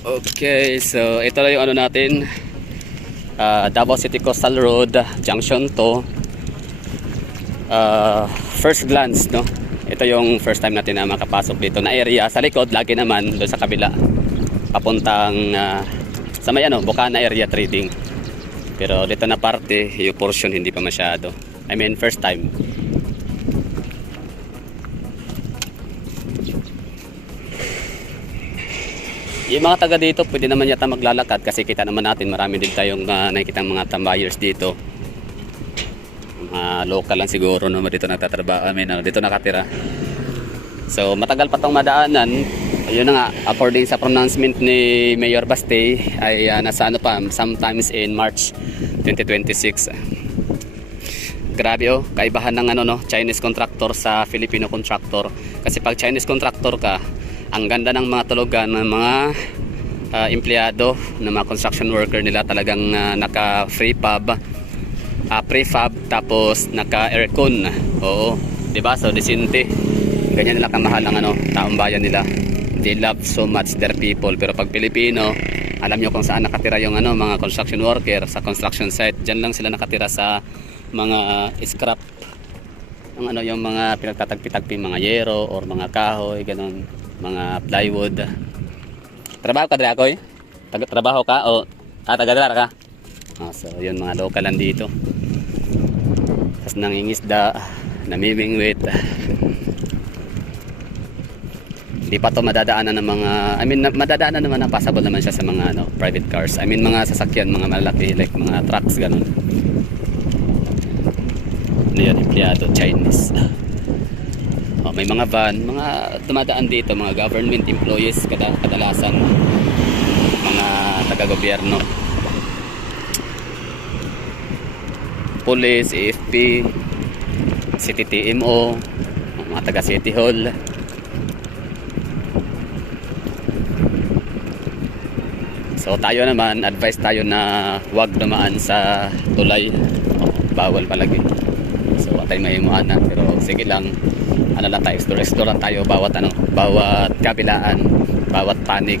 Okay, so ito lang yung ano natin, Davao City Coastal Road, Junction to. First glance, no? Ito yung first time natin na makapasok dito na area. Sa likod, lagi naman doon sa kabila, papuntang sa may ano, Bukana area trading. Pero dito na parte, yung portion hindi pa masyado. I mean, first time. Yung mga taga dito, pwede naman yata maglalakad kasi kita naman natin, marami din tayong nakikitang mga tambayers dito. Mga local lang siguro no, dito nagtatrabaho, dito nakatira. So matagal pa tong madaanan. Yun na nga, according sa pronouncement ni Mayor Bastey ay nasa ano pa, sometimes in March 2026. Grabe oh, kaibahan ng ano no, Chinese contractor sa Filipino contractor. Kasi pag Chinese contractor ka, ang ganda ng mga tulugan ng mga empleyado, ng mga construction worker nila, talagang naka prefab, tapos naka aircon. Oo, 'di ba? So disinte. Ganyan nila kamahal ang ano, taong bayan nila. They love so much their people. Pero pag Pilipino, alam niyo kung saan nakatira yung ano, mga construction worker sa construction site. Diyan lang sila nakatira sa mga scrap, ang ano, yung mga pinagtatagpi-tagpi, mga yero or mga kahoy, ganun, mga plywood. Trabaho ka dira, Koy? Trabaho ka o taga-dara ka? So yun, mga local lang dito. Tapos nangingisda, namimingwit. Hindi pa to madadaanan ng mga, I mean, madadaanan naman, possible naman siya sa mga ano, private cars. I mean, mga sasakyan, mga malaki, like mga trucks, ganun. Ano yan, empleyado, Chinese. May mga van, mga dumadaan dito, mga government employees, kadalasan mga taga-gobyerno, police, AFP, City TMO, mga taga-City Hall. So tayo naman, advice tayo na huwag dumaan sa tulay. Bawal palagi. So atay may imuana, pero sige lang, ano lang tayo, explore lang tayo bawat ano, bawat kabilaan, bawat panig.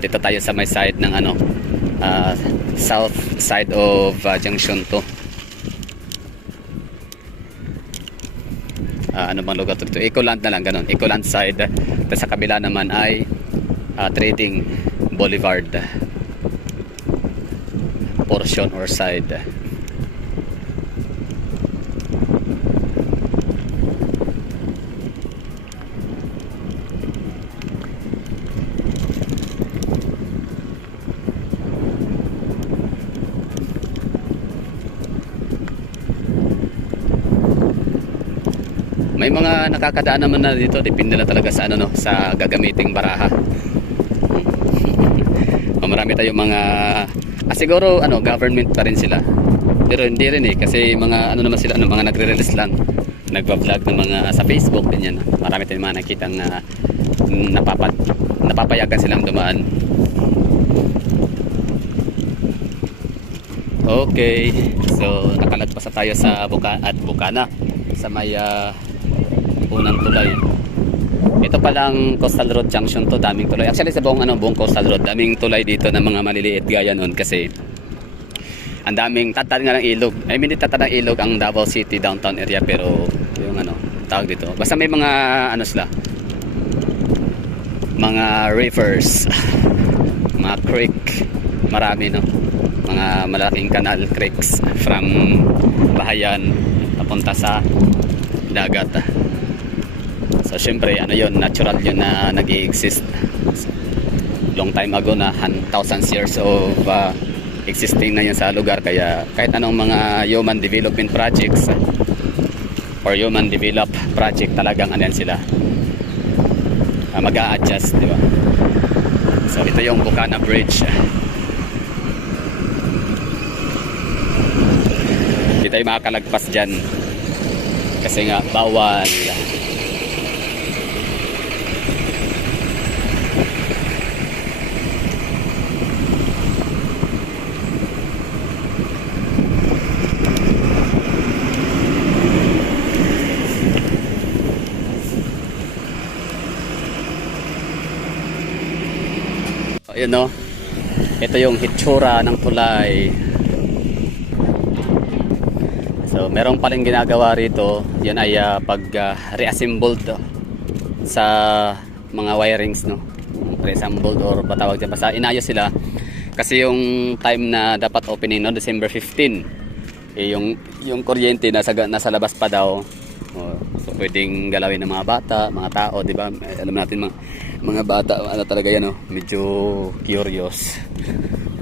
Dito tayo sa may side ng ano, south side of Junction 2. Ano bang lugar to? Ecoland na lang, ganun. Ecoland side. Tapos sa kabila naman ay Trading Boulevard portion or side. May mga nakakadaan naman na dito, depende na talaga sa ano no, sa gagamiting baraha. Marami tayong mga siguro ano, government pa rin sila. Pero hindi rin kasi mga ano naman sila, ano, mga nagre-release lang, nagba-vlog ng mga sa Facebook din yan. Marami tayong mga nakitang napapayagan silang dumaan. Okay, so nakalagpas na tayo sa Bukana sa may unang tulay. Ito palang Coastal Road Junction to, daming tulay. Actually sa buong Coastal Road, daming tulay dito ng mga maliliit gaya nun kasi ang daming tatad nga ng ilog. I mean, tatad ng ilog ang Davao City downtown area, pero yung ano, tawag dito. Basta may mga ano sila, mga rivers, mga creek, marami no. Mga malaking canal, creeks from bahayan papunta sa dagat. So syempre ano yun, natural yun na nag-i-exist long time ago na, thousands years of existing na yun sa lugar. Kaya kahit anong mga human development projects or human develop project, talagang ano yan sila, mag-a-adjust, di ba? So ito yung Bukana Bridge. Hindi tayo makakalagpas dyan kasi nga bawal. yun no. Ito yung hitsura ng tulay. So meron pa rin ginagawa rito. Yan ay reassembled sa mga wirings, no. Reassembled or batawag dyan, basta inayos sila. Kasi yung time na dapat opening, no, December 15, yung kuryente nasa labas pa daw. So pwedeng galawin ng mga bata, mga tao, di ba? Alam natin mga bata, ano talaga yan, no? Medyo curious.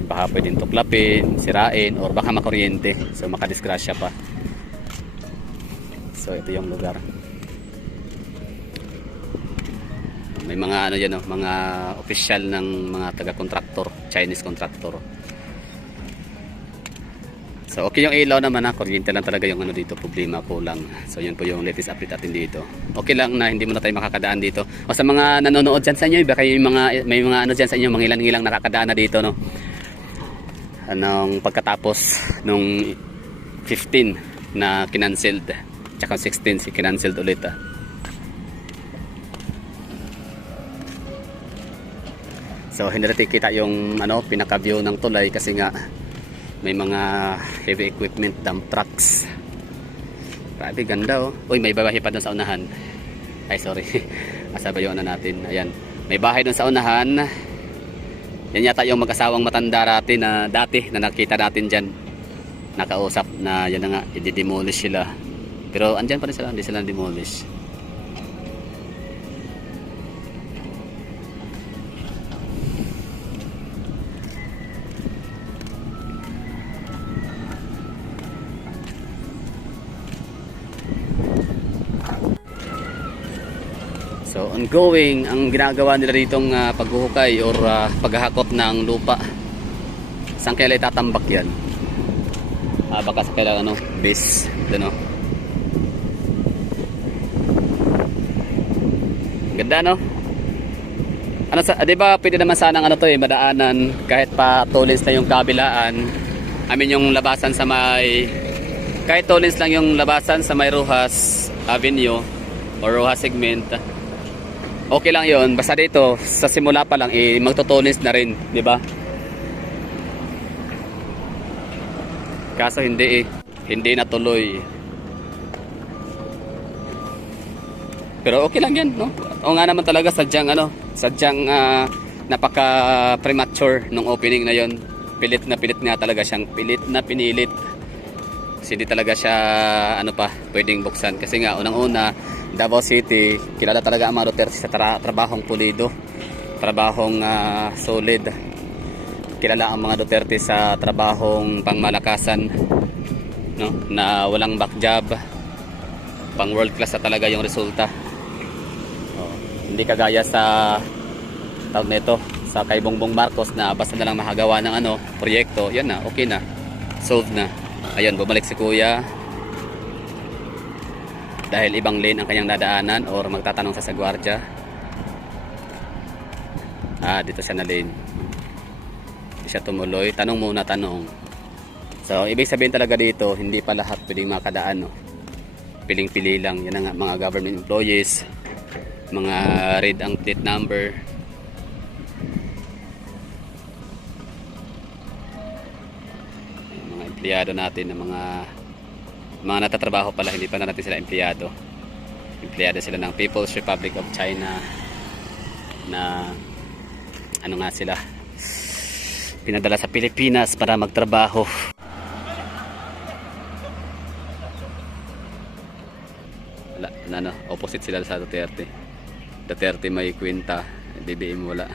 Baka pwedeng tuklapin, sirain, or baka makuryente. So makadisgrasya pa. So ito yung lugar. May mga ano yan, no? Mga official ng mga taga-contractor, Chinese contractor. So okay yung ilaw naman, kuryente lang talaga yung ano dito, problema kulang. So yun po yung latest update natin dito. Okay lang na hindi mo na tayo makakadaan dito. O sa mga nanonood dyan sa inyo, baka may mga ano dyan sa inyo, mga ilang nakakadaan na dito, no. Anong pagkatapos nung 15 na kinancelled, tsaka 16 kinancelled ulit. So hindi natin kita yung ano, pinaka-view ng tulay kasi nga may mga heavy equipment, dump trucks. Grabe, ganda, oh. Uy, may bahay pa doon sa unahan. Ay, sorry. Asa ba yung ano natin? Ayan. May bahay doon sa unahan. Yan yata yung mag-asawang matanda na dati na nakita natin dyan. Nakausap na yan na nga, i-demolish sila. Pero andyan pa rin sila, hindi sila demolish. So ongoing ang ginagawa nila ditong paghuhukay or paghahakot ng lupa. Saan kaya itatambak yan? Baka sa kailangan ano, base, ano. Ganda, no? Ano sa, 'di ba pwede naman sanang ano to madaanan kahit pa tolins na yung kabilaan. I mean yung labasan sa may, kahit tolins lang yung labasan sa may Rojas Avenue or Rojas segment. Okay lang yon, basta dito sa simula pa lang magtotolins na rin, di ba? Kaso hindi natuloy. Pero okay lang yan, no? O nga naman talaga sadyang napaka premature nung opening na yon. Pilit nga talaga siyang, pilit na pinilit. Kasi hindi talaga siya pwedeng buksan kasi nga unang-una Davao City, kilala talaga ang mga Duterte sa trabahong pulido, trabahong solid. Kilala ang mga Duterte sa trabahong pangmalakasan, no, na walang back job, pang world class na talaga yung resulta. Hindi kagaya sa tawag nito sa kay Bongbong Marcos na basta na lang makagawa ng proyekto, yan na, okay na, solved na. Ayun, bumalik si Kuya dahil ibang lane ang kanyang dadaanan or magtatanong sa gwardiya. Dito siya na lane, hindi siya tumuloy, tanong muna, tanong. So ibig sabihin talaga dito hindi pa lahat pwedeng makadaan, no? Piling-pili lang, yan ang mga government employees, mga red ang plate number. Mga empleyado natin na mga natatrabaho pala, hindi pa na natin sila empleyado. Empleyado sila ng People's Republic of China na sila pinadala sa Pilipinas para magtrabaho. Wala, opposite sila sa Duterte. Duterte may kwenta, BBM wala.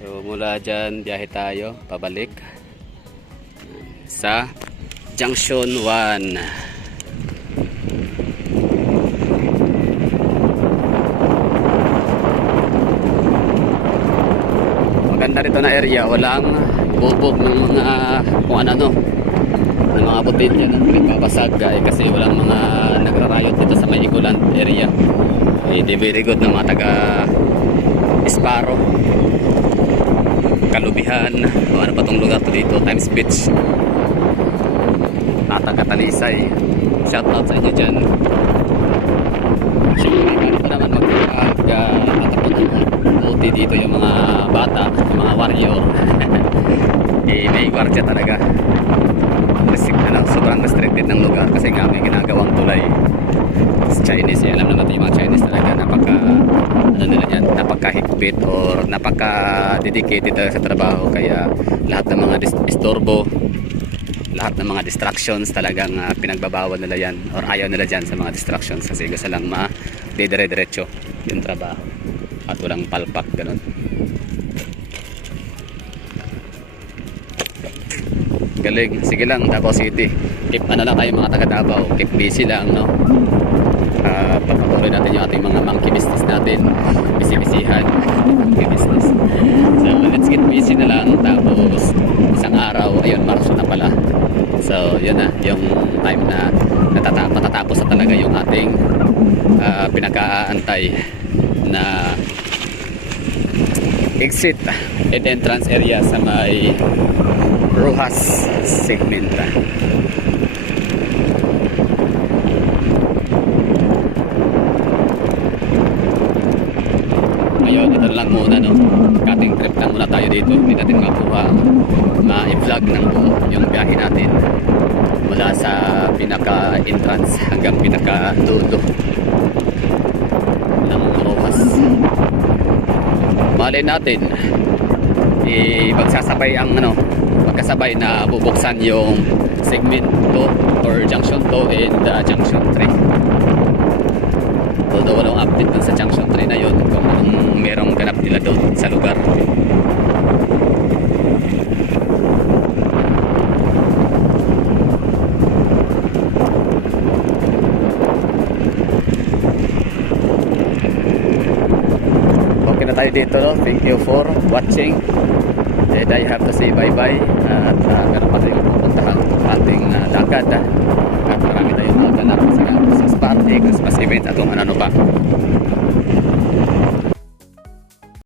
So mula dyan, biyahe tayo pabalik sa Junction 1. Maganda rito na area, walang bubog ng mga kung ano ng mga botelya na nagpapasag kasi walang mga nagrarayot dito sa may Ecoland area. Very good ng mga taga Esparo, Kalubihan, o ano pa tong lugar to dito, Times Beach. na taga Talisay. Shout out sa inyo dyan. Siyempre, ano pa naman magtatapon ng OT dito yung mga bata, yung mga warrior. Eh, may gwardiya talaga. Sobrang restricted ng lugar kasi nga may ginagawang tulay. Sa Chinese, alam na natin yung mga Chinese talaga napaka-higpit or napaka-dedicated sa trabaho, kaya lahat ng mga istorbo, lahat ng mga distractions talagang pinagbabawal nila yan or ayaw nila dyan sa mga distractions kasi gusto lang dire-diretso yung trabaho at walang palpak, ganun. Galing, sige lang Davao City, keep ano lang tayo mga taga Davao, keep busy lang, no? Patuloy natin yung ating mga monkey business natin, busy-busyhan monkey business, so let's get busy na lang. Tapos isang araw, ayun, Marso na pala, so yun na yung time na matatapos na talaga yung ating pinag-aantay na exit and entrance area sa may Rojas segment. Ngayon, ito na lang muna, no? Cutting trip lang muna tayo dito. Hindi natin makuha ma-vlog ng buo yung biyahe natin mula sa pinaka-entrance hanggang pinaka-dulo ng Rojas. Malay natin magsasabay ang magkasabay na bubuksan yung segment 2 or junction 2 and junction 3. Although walang update dun sa junction 3 na yun kung anong merong ganap nila doon sa lugar. Okay na tayo dito, no? Thank you for watching. And I have to say bye-bye. At meron pa tayong pupuntahan ating lakad. At marami tayong mga ganap sa Christmas party, Christmas event at kung ano pa.